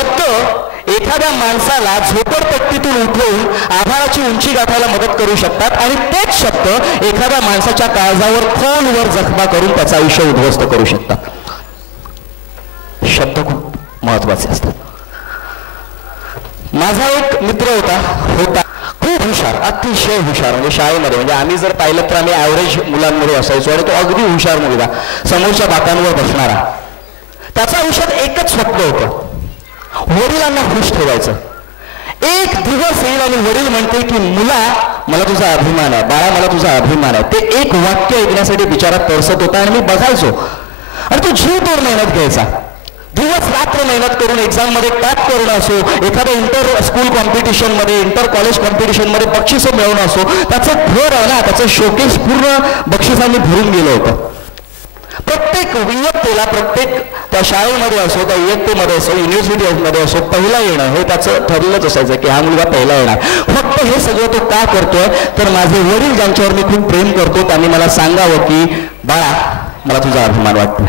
शब्द एखाद्या माणसाला झोपडपट्टीतून उठवून आभाळाची उंची गाठायला मदत करू शकतात आणि तेच शब्द एखाद्या माणसाच्या काळजावर खोलवर जखमा करून त्याचं आयुष्य उद्ध्वस्त करू शकतात. शब्द खूप महत्वाचे असतात. माझा एक मित्र होता खूप हुशार, अतिशय हुशार. म्हणजे शाळेमध्ये म्हणजे आम्ही जर पाहिलं तर आम्ही ॲव्हरेज मुलांमध्ये असायचो आणि तो अगदी हुशार मुलगा, समोरच्या बाकांवर बसणारा. त्याचं आयुष्यात एकच स्वप्न होतं, वडिलांना खुश ठेवायचं. एक दिवस येईल आणि वडील म्हणते की मुला मला तुझा अभिमान आहे, बाळा मला तुझा अभिमान आहे. ते एक वाक्य ऐकण्यासाठी बिचारा तरसत होता आणि मी बघायचो आणि तो जीव तोड मेहनत घ्यायचा. दिवस रात्र मेहनत करून एक्झाममध्ये टॉप करणं असो, एखाद्या इंटर स्कूल कॉम्पिटिशनमध्ये, इंटर कॉलेज कॉम्पिटिशनमध्ये बक्षिसं मिळवणं असो, त्याचं घर आहे ना, त्याचं शोकेस पूर्ण बक्षिसांनी भरून गेलं होतं. प्रत्येक इयत्तेला, प्रत्येक त्या शाळेमध्ये असो, त्या इयत्तेमध्ये असो, युनिव्हर्सिटीमध्ये असो, पहिला येणं हे त्याचं ठरलेलंच असायचं की हा मुलगा पहिला येणार. फक्त हे सगळं तो का करतोय तर माझे वडील ज्यांच्यावर मी खूप प्रेम करतो त्यांनी मला सांगावं की बाळा मला तुझा अभिमान वाटतोय.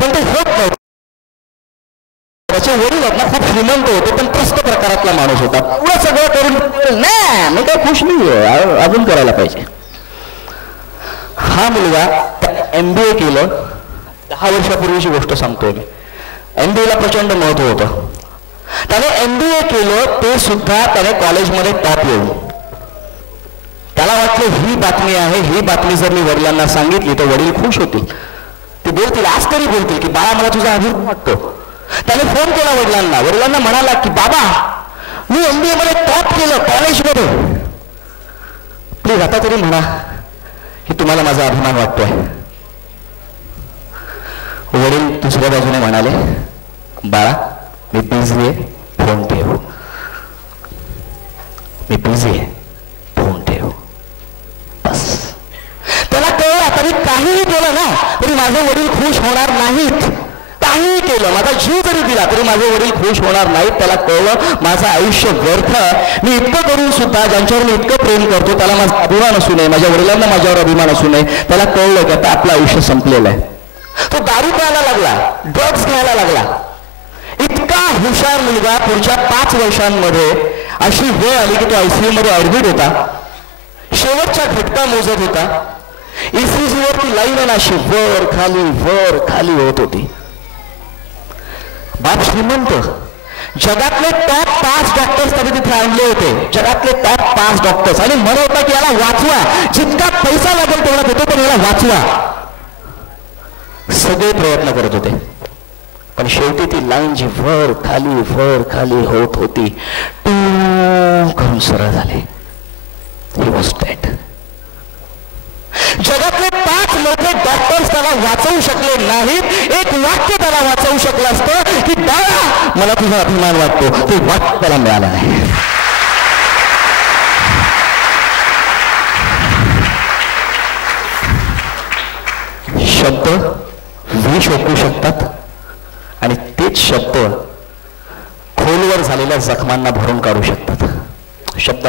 पण ते होत नव्हतं. त्याचे वडील ना खूप श्रीमंत होते पण त्रस्त प्रकारातला माणूस होता. एवढं सगळं करून नाही मी काय खुश नाही, अजून करायला पाहिजे. हा मुलगा MBA केलं. 10 वर्षापूर्वीची गोष्ट सांगतोय मी. MBA ला प्रचंड महत्व होतं. त्याने MBA केलं ते सुद्धा त्याने कॉलेजमध्ये टॉप येऊन. त्याला वाटलं ही बातमी आहे, ही बातमी जर मी वडिलांना सांगितली तर वडील खुश होतील, ते बोलतील, आज तरी बोलतील की बाळा मला तुझा अभिमान वाटतो. त्याने फोन केला वडिलांना. वडिलांना म्हणाला की बाबा मी MBA मध्ये टॉप केलं कॉलेजमध्ये, प्लीज आता तरी म्हणा की तुम्हाला माझा अभिमान वाटतोय. वडील दुसऱ्या बाजूने म्हणाले बाळा मी बिझी आहे, फोन ठेव. मी बिझी आहे, फोन ठेव. बस त्याला कळलं आता मी काहीही केलं ना तरी माझे वडील खुश होणार नाहीत. काहीही केलं, माझा जीव जरी दिला तरी माझे वडील खुश होणार नाहीत. त्याला कळलं माझं आयुष्य व्यर्थ आहे. मी इतकं करून सुद्धा ज्यांच्यावर मी इतकं प्रेम करतो त्याला माझा अभिमान असू नये, माझ्या वडिलांना माझ्यावर अभिमान असू नये. त्याला कळलं की आता आपलं आयुष्य संपलेलं आहे. तो दारू प्यायला लागला, ड्रग्ज घ्यायला लागला. इतका हुशार मुलगा पुढच्या 5 वर्षांमध्ये अशी वेळ आली की तो ICU मध्ये ऍडमिट होता. शेवटच्या घटका मोजत होता. ECG वरती लाईन अशी वर खाली होत होती. बाप श्रीमंत, जगातले टॉप 5 डॉक्टर्स त्यांनी तिथे आणले होते, जगातले टॉप 5 डॉक्टर्स. आणि म्हणत होता की याला वाचवा, जितका पैसा लागेल तेवढा देतो पण याला वाचवा. सगळे प्रयत्न करत होते पण शेवटी ती लाईन जी वर खाली होत होती करून सरळ झाले. He was dead. जगातले 5 मोठे डॉक्टर्स त्याला वाचवू शकले नाहीत. एक वाक्य त्याला वाचवू शकलं असतं की बाळा मला तुझा अभिमान वाटतो. ते वाक्य त्याला मिळालं नाही. शब्द विष ओकू शकतात आणि तेच शब्द खोलवर झालेल्या जखमांना भरून काढू शकतात. शब्द